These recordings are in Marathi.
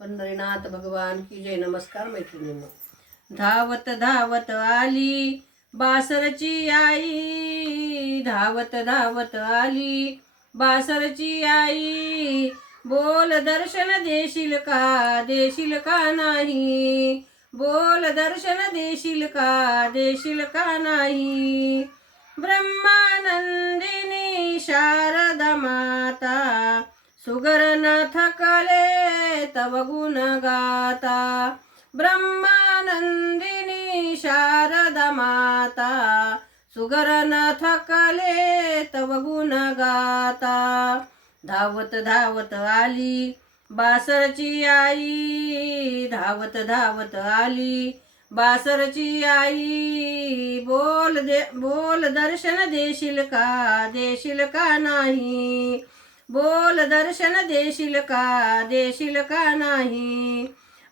पंढरीनाथ भगवान की जय. नमस्कार मैत्रिणींनो. धावत धावत आली बासरची आई, धावत धावत आली बासरची आई. बोल दर्शन देशील का, देशील का नाही. बोल दर्शन देशील का, देशील का नाही. ब्रह्मानंदिनी शारदा माता, सुगर न थकले तव गुण गाता. ब्रह्मानंदिनी शारदा माता, सुगर न थकले तव गुण गाता. धावत धावत आली बासरची आई, धावत धावत आली बासरची आई. बोल दर्शन देशील का, देशील का नाही. बोल दर्शन देशील का, देशील का नाही.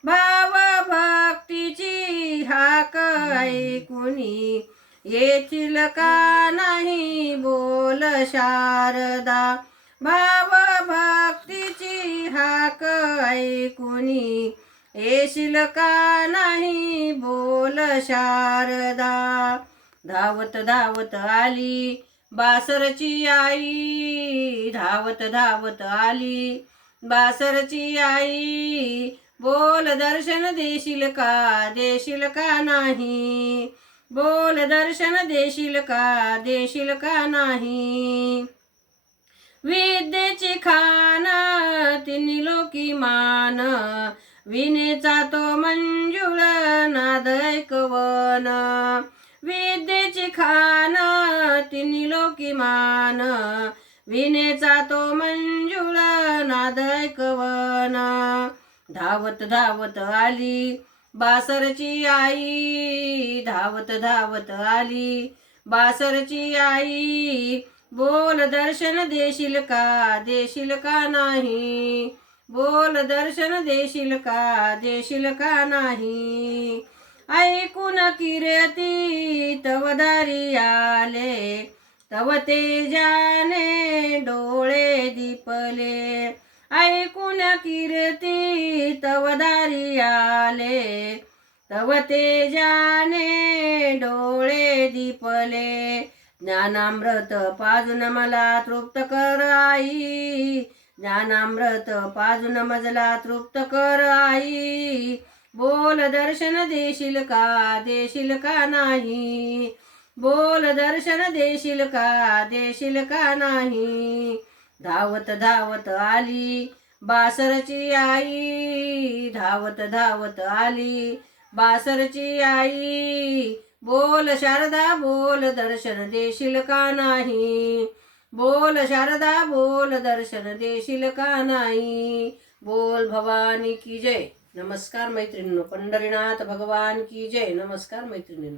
भाव भक्तीची हाक ऐकुनी येतील का नाही. बोल शारदा, भाव भक्तीची हाक ऐकुनी येशील का नाही. बोल शारदा. धावत धावत आली बासरची आई, धावत धावत आली बासरची आई. बोल दर्शन देशील का, देशील का नाही. बोल दर्शन देशील का, देशील का नाही. विद्येची खान तिन्ही लोकी मान, विनेचा तो मंजुळ नाद ऐकवन. विद्येची खान तिन्ही लोकी मान, विनेचा तो मंजुळ नाद ऐकवन. धावत धावत आली बासरची आई, धावत धावत आली बासरची आई. बोल दर्शन देशील का, देशील का नाही. बोल दर्शन देशील का, देशील का नाही. ऐकून कीर्ती तव दारी आले, तव तेजाने डोळे दिपले. ऐकून कीर्ती तव दारी आले, तव तेजाने डोळे दिपले. ज्ञानामृत पाजून मला तृप्त कर आई, ज्ञानामृत पाजून मजला तृप्त कर आई. बोल दर्शन देशील का, देशील का नाही. बोल दर्शन देशील का, देशील का नाही. धावत धावत आली बासरची आई, धावत धावत आली बासरची आई. बोल शारदा, बोल दर्शन देशील का नाही. बोल शारदा, बोल दर्शन देशील का नाही. बोल भवानी की जय. नमस्कार मैत्रिणींनो. पंढरीनाथ भगवान की जय. नमस्कार मैत्रिणींनो.